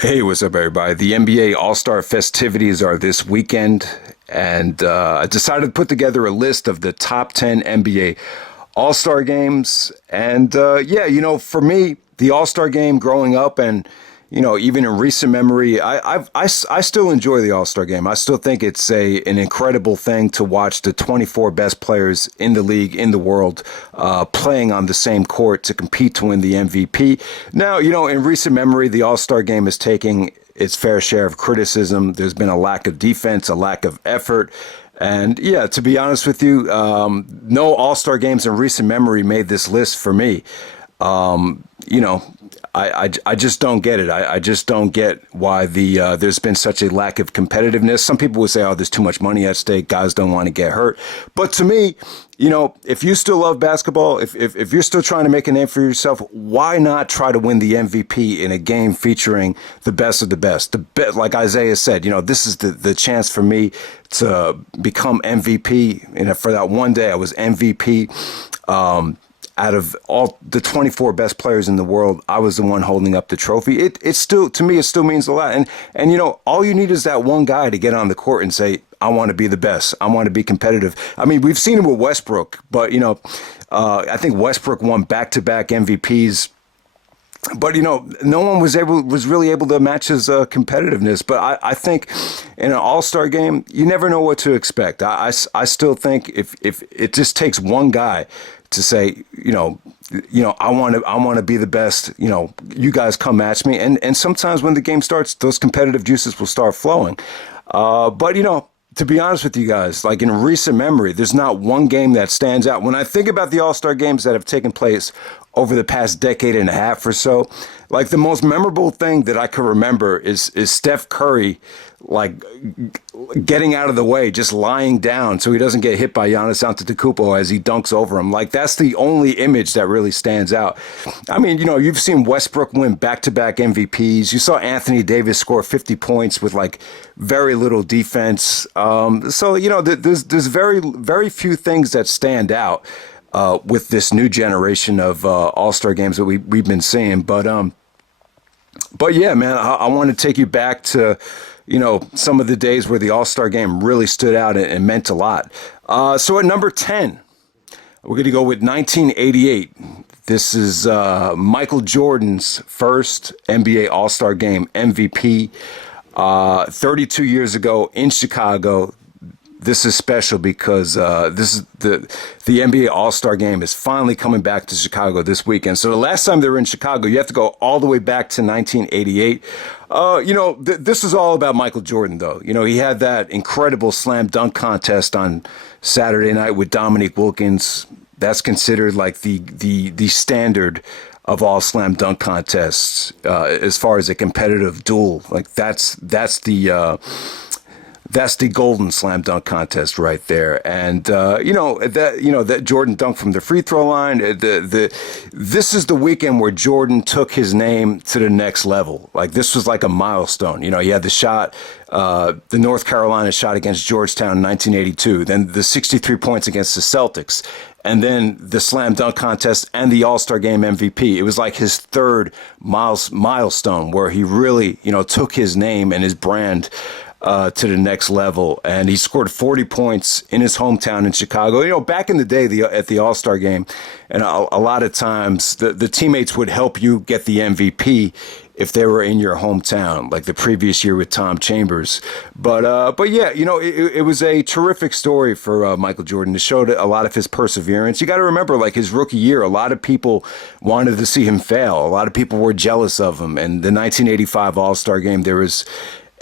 Hey, what's up, everybody? The NBA All-Star festivities are this weekend, and I decided to put together a list of the top 10 NBA All-Star games. And yeah, for me, the All-Star game growing up and even in recent memory, I still enjoy the All-Star game. I still think it's an incredible thing to watch the 24 best players in the league, in the world, playing on the same court to compete to win the MVP. Now, in recent memory, the All-Star game is taking its fair share of criticism. There's been a lack of defense, a lack of effort. And yeah, to be honest with you, no All-Star games in recent memory made this list for me. Um, you know, I just don't get it. I just don't get why there's been such a lack of competitiveness. Some people would say, oh, there's too much money at stake. Guys don't want to get hurt. But to me, if you still love basketball, if you're still trying to make a name for yourself, why not try to win the MVP in a game featuring the best of the best? Like Isaiah said, this is the chance for me to become MVP. And for that one day, I was MVP. Out of all the 24 best players in the world, I was the one holding up the trophy. It still, to me, it still means a lot. And all you need is that one guy to get on the court and say, I want to be the best. I want to be competitive. I mean, we've seen it with Westbrook, but, I think Westbrook won back-to-back MVPs. But no one was really able to match his competitiveness. But I think in an All-Star game, you never know what to expect. I still think if it just takes one guy to say, I want to be the best. You guys come match me. And sometimes when the game starts, those competitive juices will start flowing. But to be honest with you guys, like in recent memory, there's not one game that stands out. When I think about the All-Star games that have taken place over the past decade and a half or so, like the most memorable thing that I could remember is Steph Curry, like getting out of the way, just lying down so he doesn't get hit by Giannis Antetokounmpo as he dunks over him. Like that's the only image that really stands out. I mean, you've seen Westbrook win back-to-back MVPs. You saw Anthony Davis score 50 points with like very little defense. There's very few things that stand out with this new generation of All-Star games that we've been seeing. But yeah, man, I want to take you back to, some of the days where the All-Star game really stood out and meant a lot. So at number 10, we're going to go with 1988. This is Michael Jordan's first NBA All-Star game MVP. 32 years ago in Chicago. This is special because this is the NBA All-Star Game is finally coming back to Chicago this weekend. So the last time they were in Chicago, you have to go all the way back to 1988. This is all about Michael Jordan, though. He had that incredible slam dunk contest on Saturday night with Dominique Wilkins. That's considered like the standard of all slam dunk contests as far as a competitive duel. Like that's the golden slam dunk contest right there. And, that Jordan dunk from the free throw line, this is the weekend where Jordan took his name to the next level. Like this was like a milestone. He had the shot, the North Carolina shot against Georgetown in 1982, then the 63 points against the Celtics, and then the slam dunk contest and the All-Star Game MVP. It was like his third milestone where he really, took his name and his brand to the next level, and he scored 40 points in his hometown in Chicago. Back in the day, at the All-Star game, and a lot of times the teammates would help you get the MVP if they were in your hometown, like the previous year with Tom Chambers. But yeah, it was a terrific story for Michael Jordan. It showed a lot of his perseverance. You got to remember, like his rookie year, a lot of people wanted to see him fail. A lot of people were jealous of him. And the 1985 All-Star game, there was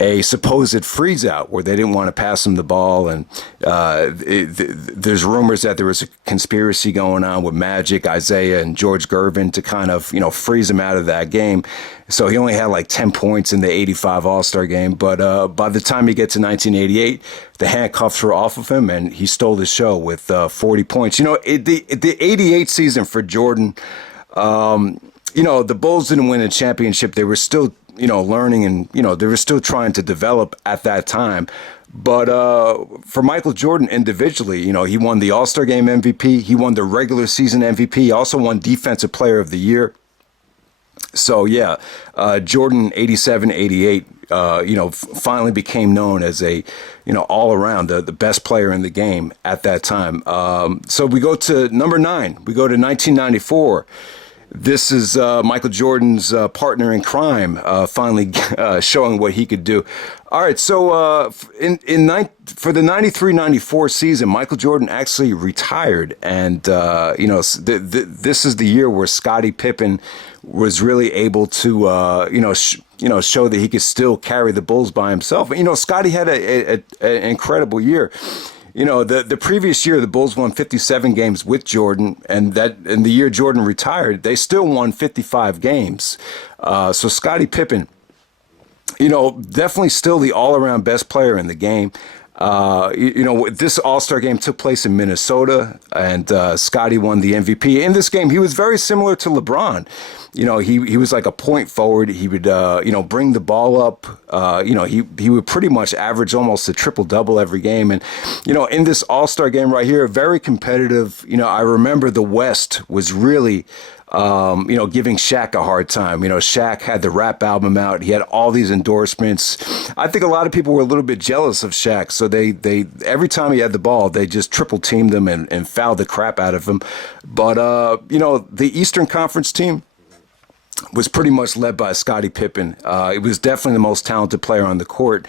a supposed freeze out where they didn't want to pass him the ball. And there's rumors that there was a conspiracy going on with Magic, Isaiah, and George Gervin to kind of, freeze him out of that game. So he only had like 10 points in the 85 All-Star game. But by the time he gets to 1988, the handcuffs were off of him and he stole the show with 40 points. The 88 season for Jordan, the Bulls didn't win a championship. They were still learning and, they were still trying to develop at that time. But for Michael Jordan individually, he won the All-Star Game MVP. He won the regular season MVP. He also won Defensive Player of the Year. So yeah, Jordan 87, 88, finally became known as a, all around the best player in the game at that time. So we go to number 9. We go to 1994. This is Michael Jordan's partner in crime, finally showing what he could do. All right, so for the 93-94 season, Michael Jordan actually retired, and this is the year where Scottie Pippen was really able to show that he could still carry the Bulls by himself. Scottie had an incredible year. The previous year, the Bulls won 57 games with Jordan, and in the year Jordan retired, they still won 55 games. So Scottie Pippen, definitely still the all-around best player in the game. This All-Star game took place in Minnesota, and Scottie won the MVP. In this game, he was very similar to LeBron. He was like a point forward. He would, bring the ball up. He would pretty much average almost a triple-double every game. And, in this All-Star game right here, very competitive. I remember the West was really giving Shaq a hard time. Shaq had the rap album out. He had all these endorsements. I think a lot of people were a little bit jealous of Shaq. So they every time he had the ball, they just triple teamed him and fouled the crap out of him. But, the Eastern Conference team was pretty much led by Scottie Pippen. It was definitely the most talented player on the court.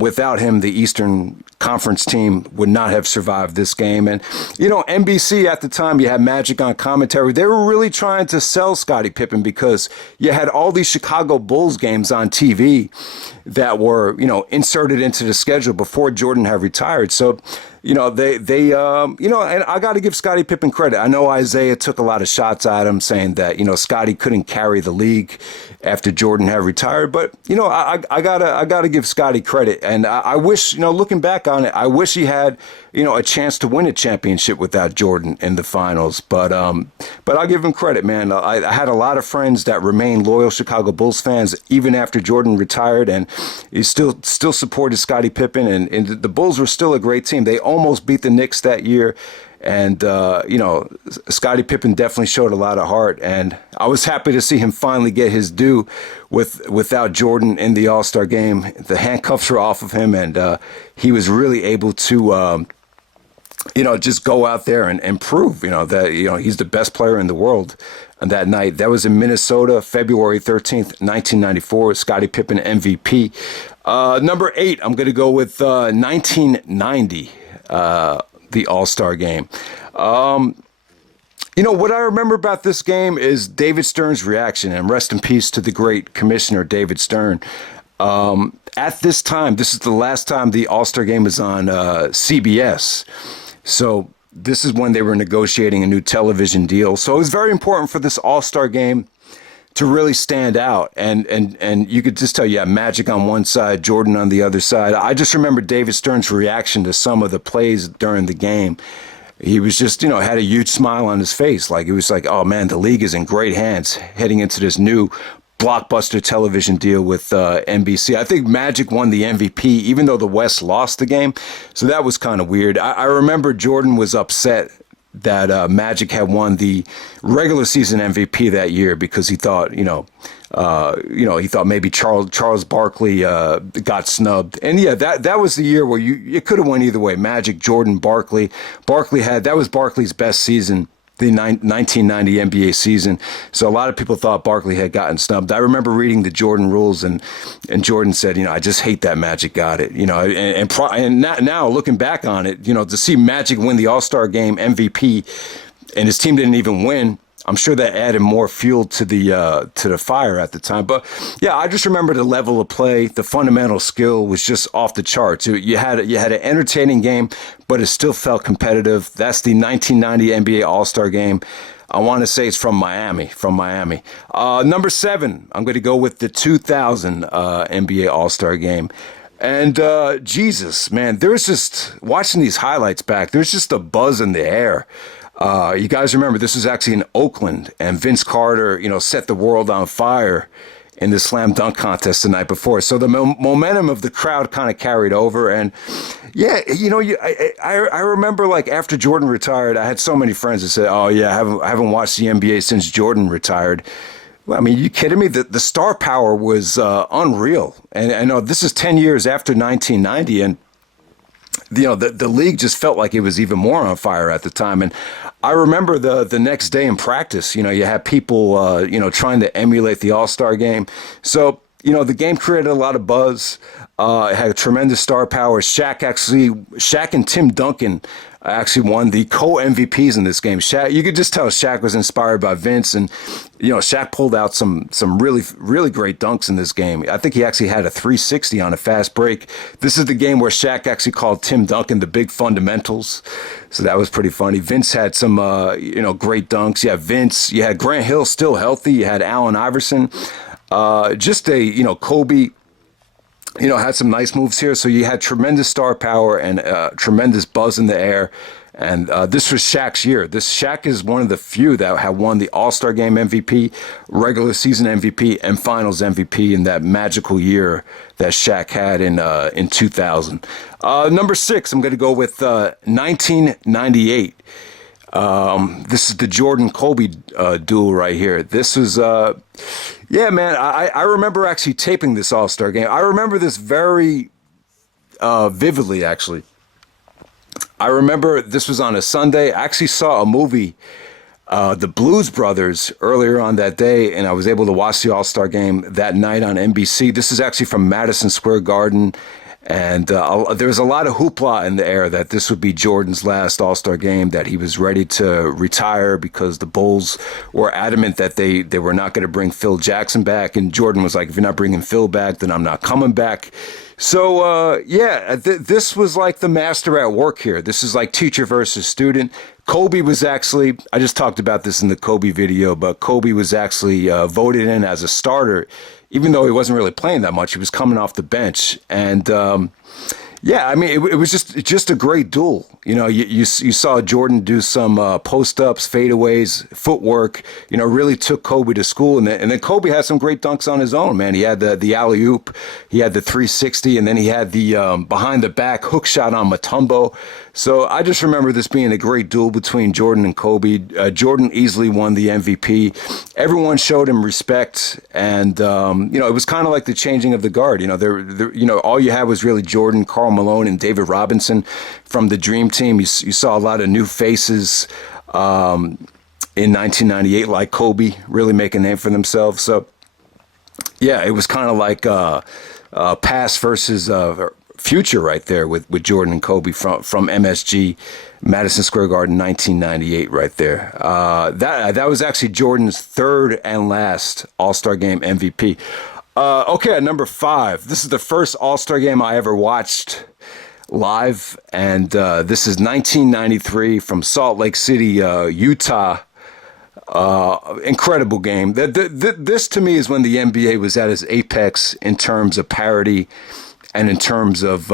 Without him, the Eastern Conference team would not have survived this game. And, NBC at the time, you had Magic on commentary. They were really trying to sell Scottie Pippen because you had all these Chicago Bulls games on TV that were, inserted into the schedule before Jordan had retired. So, and I got to give Scottie Pippen credit. I know Isaiah took a lot of shots at him saying that, Scottie couldn't carry the league after Jordan had retired. But, I gotta give Scottie credit. And I wish, looking back on it, I wish he had, a chance to win a championship without Jordan in the finals. But I'll give him credit, man. I had a lot of friends that remained loyal Chicago Bulls fans even after Jordan retired, and he still supported Scottie Pippen, and the Bulls were still a great team. They almost beat the Knicks that year. And, Scottie Pippen definitely showed a lot of heart. And I was happy to see him finally get his due without Jordan in the All-Star game. The handcuffs were off of him, and he was really able to, just go out there and prove, that, he's the best player in the world on that night. That was in Minnesota, February 13th, 1994. Scottie Pippen MVP. Number 8, I'm going to go with 1990. The All-Star game. What I remember about this game is David Stern's reaction, and rest in peace to the great commissioner, David Stern. At this time, this is the last time the All-Star game was on CBS. So this is when they were negotiating a new television deal. So it was very important for this All-Star game to really stand out. And you could just tell you have Magic on one side, Jordan on the other side. I just remember David Stern's reaction to some of the plays during the game. He was just, had a huge smile on his face. Like, it was like, oh man, the league is in great hands heading into this new blockbuster television deal with NBC. I think Magic won the MVP, even though the West lost the game. So that was kind of weird. I remember Jordan was upset that Magic had won the regular season MVP that year because he thought, he thought maybe Charles Barkley got snubbed. And yeah, that was the year where it could have went either way. Magic, Jordan, Barkley. That was Barkley's best season, the 1990 NBA season. So a lot of people thought Barkley had gotten snubbed. I remember reading the Jordan rules, and Jordan said, I just hate that Magic got it. And now looking back on it, to see Magic win the All-Star game MVP, and his team didn't even win, I'm sure that added more fuel to the fire at the time. But yeah, I just remember the level of play, the fundamental skill was just off the charts. You had an entertaining game, but it still felt competitive. That's the 1990 NBA All-Star game. I want to say it's from Miami. Number 7, I'm going to go with the 2000 NBA All-Star game. And Jesus, man, there's just, watching these highlights back, there's just a buzz in the air. You guys remember this was actually in Oakland, and Vince Carter, set the world on fire in the slam dunk contest the night before. So the momentum of the crowd kind of carried over. And yeah, I remember, like, after Jordan retired, I had so many friends that said, oh yeah, I haven't watched the NBA since Jordan retired. Well, I mean, you kidding me? The star power was unreal. And I know this is 10 years after 1990, and the league just felt like it was even more on fire at the time. And I remember the next day in practice, you had people trying to emulate the All-Star game. So the game created a lot of buzz. It had a tremendous star power. Shaq and Tim Duncan actually won the co-MVPs in this game. Shaq, you could just tell Shaq was inspired by Vince, and Shaq pulled out some really really great dunks in this game. I think he actually had a 360 on a fast break. This is the game where Shaq actually called Tim Duncan the big fundamentals, so that was pretty funny. Vince had some great dunks. You had Vince, you had Grant Hill still healthy, you had Allen Iverson. Kobe, had some nice moves here. So you had tremendous star power and tremendous buzz in the air. And this was Shaq's year. Shaq is one of the few that have won the All-Star Game MVP, regular season MVP, and Finals MVP in that magical year that Shaq had in 2000. Number 6, I'm going to go with 1998. This is the Jordan Kobe duel right here. This is man, I remember actually taping this All-Star game. I remember this very vividly, actually. I remember this was on a Sunday. I actually saw a movie, The Blues Brothers, earlier on that day, and I was able to watch the All-Star game that night on NBC. This is actually from Madison Square Garden. And there was a lot of hoopla in the air that this would be Jordan's last All-Star game, that he was ready to retire because the Bulls were adamant that they were not going to bring Phil Jackson back. And Jordan was like, if you're not bringing Phil back, then I'm not coming back. So, this was like the master at work here. This is like teacher versus student. Kobe was actually, I just talked about this in the Kobe video, but Kobe was actually voted in as a starter, even though he wasn't really playing that much. He was coming off the bench. And, it was just a great duel. You saw Jordan do some post-ups, fadeaways, footwork, really took Kobe to school. And then Kobe had some great dunks on his own, man. He had the alley-oop, he had the 360, and then he had the behind-the-back hook shot on Mutombo. So I just remember this being a great duel between Jordan and Kobe. Jordan easily won the MVP. Everyone showed him respect, and it was kind of like the changing of the guard. All you had was really Jordan, Karl Malone, and David Robinson from the Dream Team. You saw a lot of new faces in 1998, like Kobe, really make a name for themselves. So yeah, it was kind of like past versus future right there with Jordan and Kobe from MSG, Madison Square Garden, 1998 right there. That was actually Jordan's third and last All-Star Game MVP. Okay, at number 5, this is the first All-Star Game I ever watched live, and this is 1993 from Salt Lake City, Utah. Incredible game. This to me is when the NBA was at its apex in terms of parity and in terms of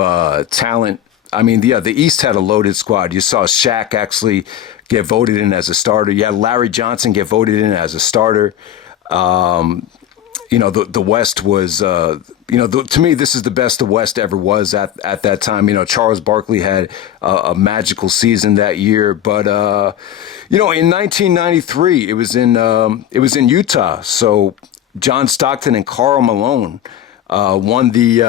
talent. I mean, the East had a loaded squad. You saw Shaq actually get voted in as a starter. You had Larry Johnson get voted in as a starter. The West was, to me, this is the best the West ever was at that time. Charles Barkley had a magical season that year. But, in 1993, it was in Utah. So John Stockton and Karl Malone won the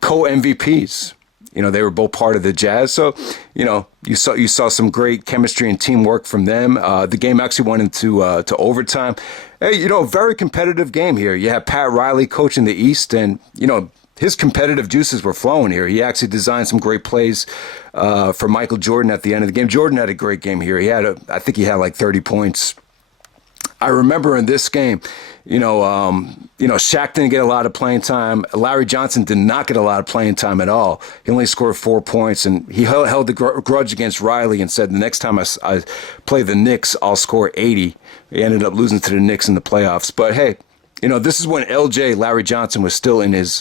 co-MVPs. They were both part of the Jazz. So, you saw some great chemistry and teamwork from them. The game actually went into to overtime. Hey, very competitive game here. You have Pat Riley coaching the East, and, his competitive juices were flowing here. He actually designed some great plays for Michael Jordan at the end of the game. Jordan had a great game here. I think he had like 30 points. I remember in this game, Shaq didn't get a lot of playing time. Larry Johnson did not get a lot of playing time at all. He only scored 4 points, and he held the grudge against Riley and said, the next time I play the Knicks, I'll score 80. He ended up losing to the Knicks in the playoffs. But hey, this is when LJ, Larry Johnson, was still in his,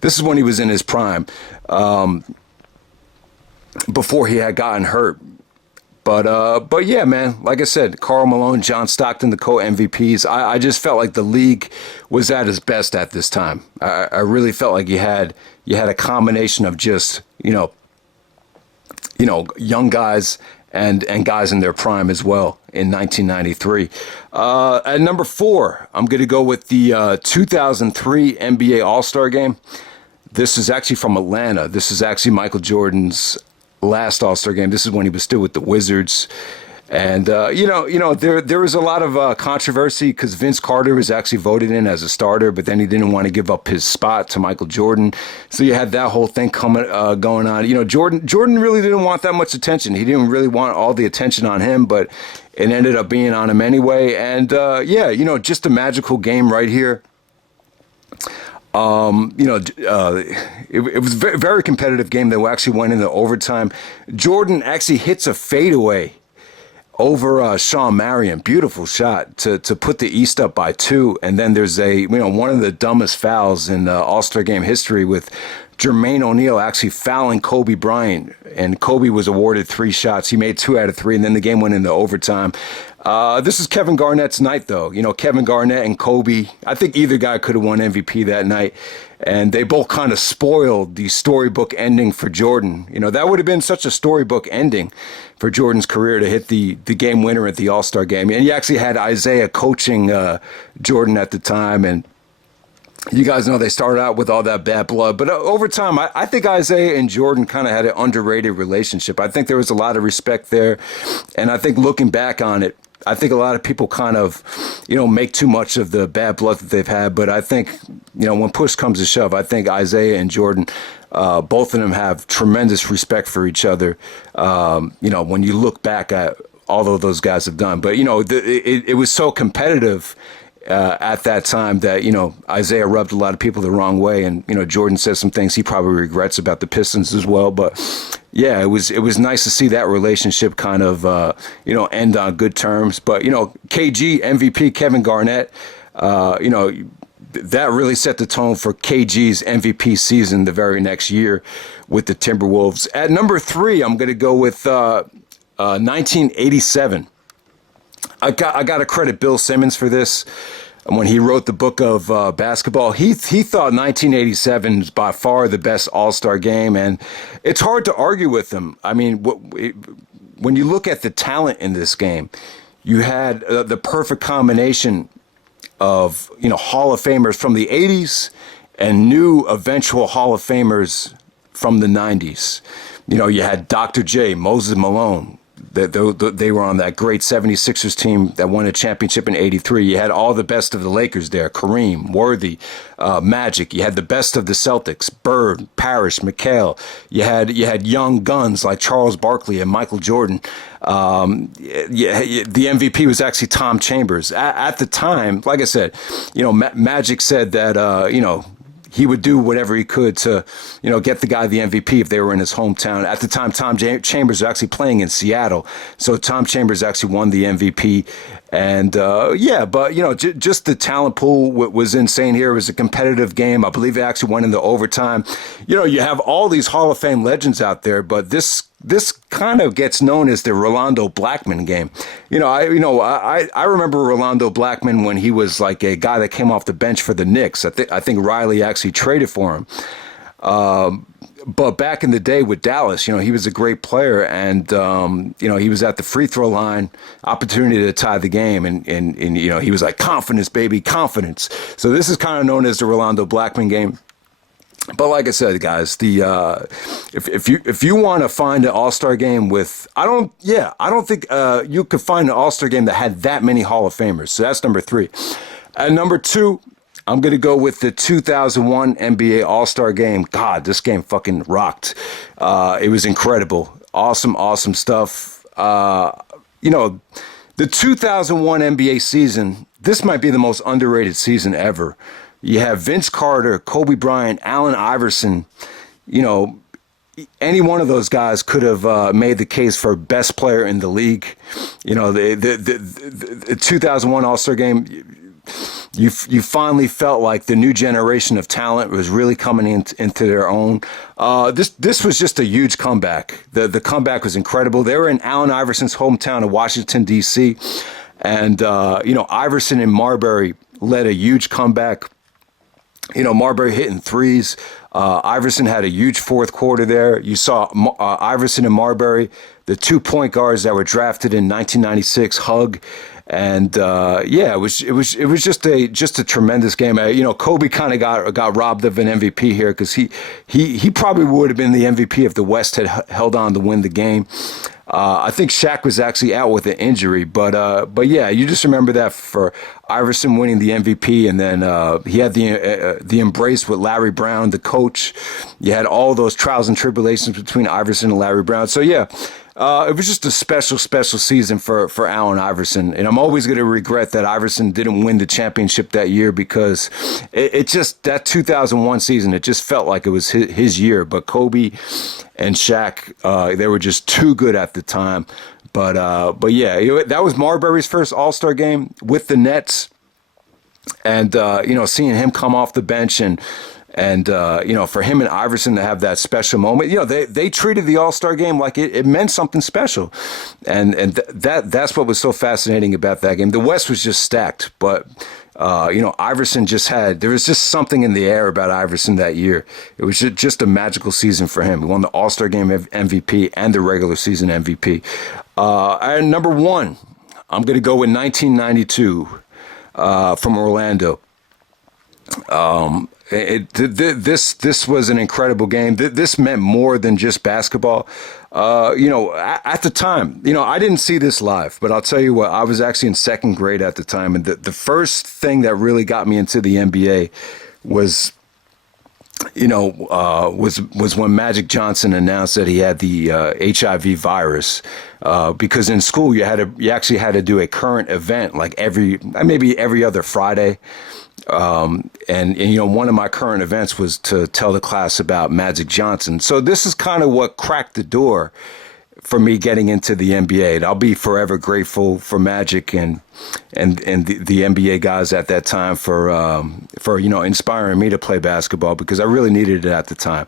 this is when he was in his prime, before he had gotten hurt. But yeah, man, like I said, Karl Malone, John Stockton, the co-MVPs. I just felt like the league was at its best at this time. I really felt like you had a combination of just, young guys and guys in their prime as well in 1993. At number 4, I'm going to go with the 2003 NBA All-Star Game. This is actually from Atlanta. This is actually Michael Jordan's last All-Star Game. This is when he was still with the Wizards. And, there was a lot of controversy because Vince Carter was actually voted in as a starter, but then he didn't want to give up his spot to Michael Jordan. So you had that whole thing going on. Jordan really didn't want that much attention. He didn't really want all the attention on him, but it ended up being on him anyway. And, just a magical game right here. It was a very, very competitive game that actually went into overtime. Jordan actually hits a fadeaway over Sean Marion. Beautiful shot to put the East up by 2. And then there's one of the dumbest fouls in All-Star game history with Jermaine O'Neal actually fouling Kobe Bryant. And Kobe was awarded 3 shots. He made 2 out of 3, and then the game went into overtime. This is Kevin Garnett's night, though. Kevin Garnett and Kobe, I think either guy could have won MVP that night. And they both kind of spoiled the storybook ending for Jordan. That would have been such a storybook ending for Jordan's career to hit the game winner at the All-Star game. And you actually had Isaiah coaching Jordan at the time. And you guys know they started out with all that bad blood. But over time, I think Isaiah and Jordan kind of had an underrated relationship. I think there was a lot of respect there. And I think looking back on it, I think a lot of people kind of, make too much of the bad blood that they've had. But I think, when push comes to shove, I think Isaiah and Jordan, both of them have tremendous respect for each other. When you look back at all of those guys have done. But, it was so competitive at that time that, Isaiah rubbed a lot of people the wrong way. And, Jordan says some things he probably regrets about the Pistons as well. But yeah, it was nice to see that relationship kind of, end on good terms. But, KG, MVP, Kevin Garnett, that really set the tone for KG's MVP season the very next year with the Timberwolves. At number 3, I'm going to go with 1987. I got to credit Bill Simmons for this. When he wrote the book of basketball, he thought 1987 was by far the best All-Star game, and it's hard to argue with him. I mean, when you look at the talent in this game, you had the perfect combination of Hall of Famers from the 80s and new eventual Hall of Famers from the 90s. You had Dr. J, Moses Malone. They were on that great 76ers team that won a championship in 83. You had all the best of the Lakers there, Kareem, Worthy, Magic. You had the best of the Celtics, Bird, Parrish, McHale. You had young guns like Charles Barkley and Michael Jordan. The MVP was actually Tom Chambers. At the time, like I said, Magic said that, he would do whatever he could to, get the guy the MVP if they were in his hometown. At the time, Tom Chambers was actually playing in Seattle. So Tom Chambers actually won the MVP. And, just the talent pool was insane here. It was a competitive game. I believe it actually went into overtime. You have all these Hall of Fame legends out there, but this kind of gets known as the Rolando Blackmon game. I remember Rolando Blackmon when he was like a guy that came off the bench for the Knicks. I think Riley actually traded for him. But back in the day with Dallas, he was a great player, and he was at the free throw line, opportunity to tie the game, and he was like, confidence, baby, confidence. So this is kind of known as the Rolando Blackmon game. But like I said, guys, if you want to find an All-Star game with, I don't think you could find an All-Star game that had that many Hall of Famers. So that's number 3. At number 2, I'm going to go with the 2001 NBA All-Star game. God, this game fucking rocked. It was incredible. Awesome stuff. The 2001 NBA season, this might be the most underrated season ever. You have Vince Carter, Kobe Bryant, Allen Iverson. Any one of those guys could have made the case for best player in the league. The 2001 All-Star game, you finally felt like the new generation of talent was really coming into their own. This was just a huge comeback. The comeback was incredible. They were in Allen Iverson's hometown of Washington, D.C., and Iverson and Marbury led a huge comeback. Marbury hitting threes. Iverson had a huge fourth quarter there. You saw Iverson and Marbury, the 2 point guards that were drafted in 1996, hug. And yeah, it was just a tremendous game. Kobe kind of got robbed of an MVP here because he probably would have been the MVP if the West had held on to win the game. I think Shaq was actually out with an injury, but yeah, you just remember that for Iverson winning the MVP, and then he had the embrace with Larry Brown, the coach. You had all those trials and tribulations between Iverson and Larry Brown. So yeah, it was just a special, special season for Allen Iverson, and I'm always going to regret that Iverson didn't win the championship that year because it just that 2001 season, it just felt like it was his year. But Kobe and Shaq, they were just too good at the time. But yeah, that was Marbury's first All-Star game with the Nets, and seeing him come off the bench and for him and Iverson to have that special moment, they treated the All-Star game like it meant something special, and that's what was so fascinating about that game. The West was just stacked, but Iverson there was just something in the air about Iverson that year. It was just a magical season for him. He won the All-Star game MVP and the regular season MVP. And number one, I'm going to go with 1992 from Orlando. This was an incredible game. This meant more than just basketball. At the time, I didn't see this live, but I'll tell you what, I was actually in second grade at the time. And the first thing that really got me into the NBA was was when Magic Johnson announced that he had the HIV virus. Because in school you actually had to do a current event like maybe every other Friday. And one of my current events was to tell the class about Magic Johnson. So this is kind of what cracked the door for me getting into the NBA. And I'll be forever grateful for Magic and the NBA guys at that time for inspiring me to play basketball because I really needed it at the time.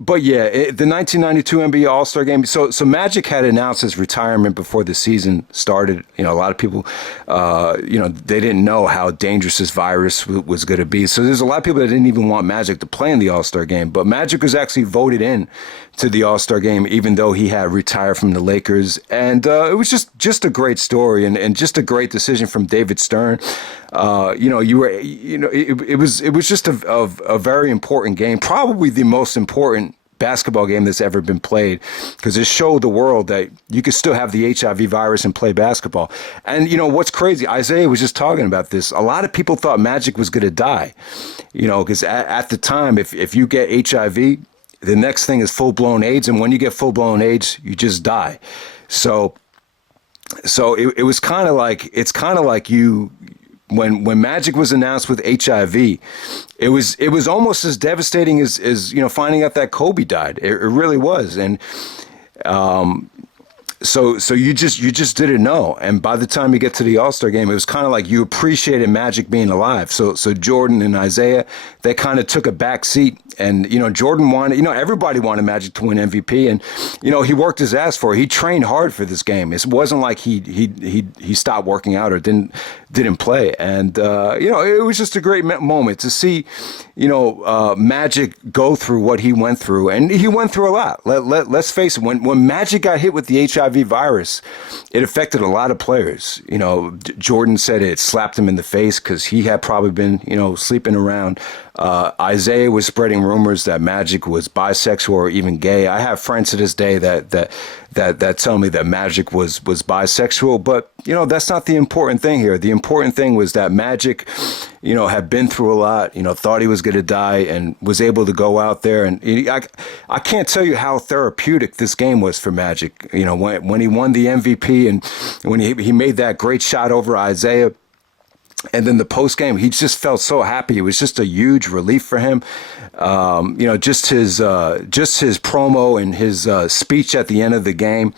But yeah, the 1992 NBA All-Star Game. So Magic had announced his retirement before the season started. A lot of people, they didn't know how dangerous this virus was going to be. So there's a lot of people that didn't even want Magic to play in the All-Star Game. But Magic was actually voted in to the All-Star Game, even though he had retired from the Lakers. And it was just a great story and just a great decision from David Stern. It was just a very important game, probably the most important basketball game that's ever been played, because it showed the world that you could still have the HIV virus and play basketball. And what's crazy, Isaiah was just talking about this. A lot of people thought Magic was going to die, because at the time, if you get HIV, the next thing is full-blown AIDS, and when you get full-blown AIDS, you just die. So it was kind of like you. When Magic was announced with HIV, it was almost as devastating as finding out that Kobe died. It really was, and so you just didn't know. And by the time you get to the All-Star game, it was kind of like you appreciated Magic being alive. So Jordan and Isaiah, they kind of took a back seat. And, Jordan wanted, everybody wanted Magic to win MVP. And, he worked his ass for it. He trained hard for this game. It wasn't like he stopped working out or didn't play. And, it was just a great moment to see, Magic go through what he went through. And he went through a lot. Let's face it. When Magic got hit with the HIV virus, it affected a lot of players. Jordan said it slapped him in the face because he had probably been, sleeping around. Isaiah was spreading rumors that Magic was bisexual or even gay. I have friends to this day that tell me that Magic was bisexual, but that's not the important thing here. The important thing was that Magic, had been through a lot, thought he was going to die and was able to go out there. And I can't tell you how therapeutic this game was for Magic. When he won the MVP and when he made that great shot over Isaiah. And then the post game, he just felt so happy. It was just a huge relief for him. Just his promo and his speech at the end of the game.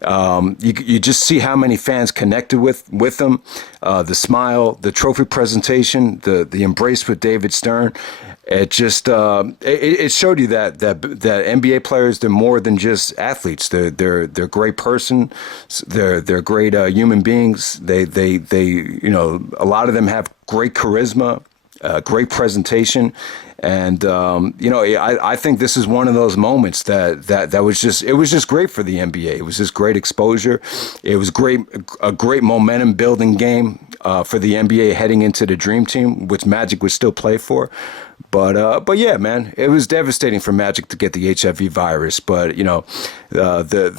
You just see how many fans connected with him. The smile, the trophy presentation, the embrace with David Stern. It just it showed you that NBA players, they're more than just athletes. They're great persons. They're great human beings. They a lot of them have great charisma. great presentation. And, I think this is one of those moments that was just great for the NBA. It was just great exposure. It was a great momentum building game for the NBA heading into the Dream Team, which Magic would still play for. But yeah, man, it was devastating for Magic to get the HIV virus. But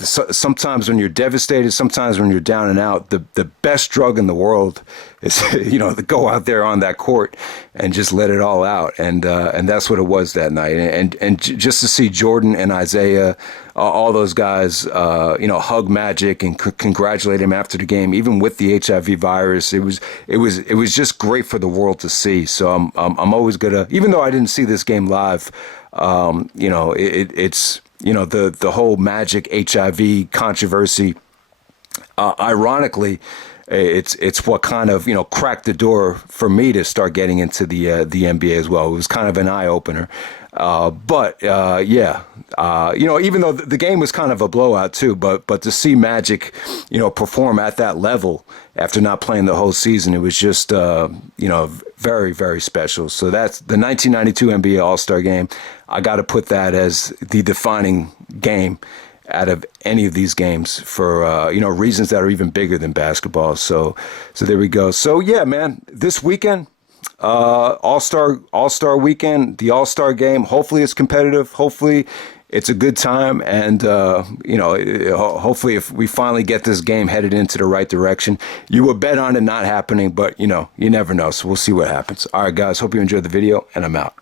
sometimes when you're devastated, sometimes when you're down and out, the best drug in the world is to go out there on that court and just let it all out. And that's what it was that night. And just to see Jordan and Isaiah, all those guys, hug Magic and congratulate him after the game, even with the HIV virus. It was just great for the world to see. So I'm always gonna, even though I didn't see this game live, it's the whole Magic HIV controversy. Ironically, it's what kind of cracked the door for me to start getting into the NBA as well. It was kind of an eye opener. Even though the game was kind of a blowout too, but to see Magic, perform at that level after not playing the whole season, it was just, very, very special. So that's the 1992 NBA All-Star Game. I got to put that as the defining game out of any of these games for, reasons that are even bigger than basketball. So there we go. So yeah, man, this weekend, All-Star weekend, the All-Star game. Hopefully it's competitive. Hopefully it's a good time. And, hopefully if we finally get this game headed into the right direction. You would bet on it not happening, but you never know. So we'll see what happens. All right, guys, hope you enjoyed the video, and I'm out.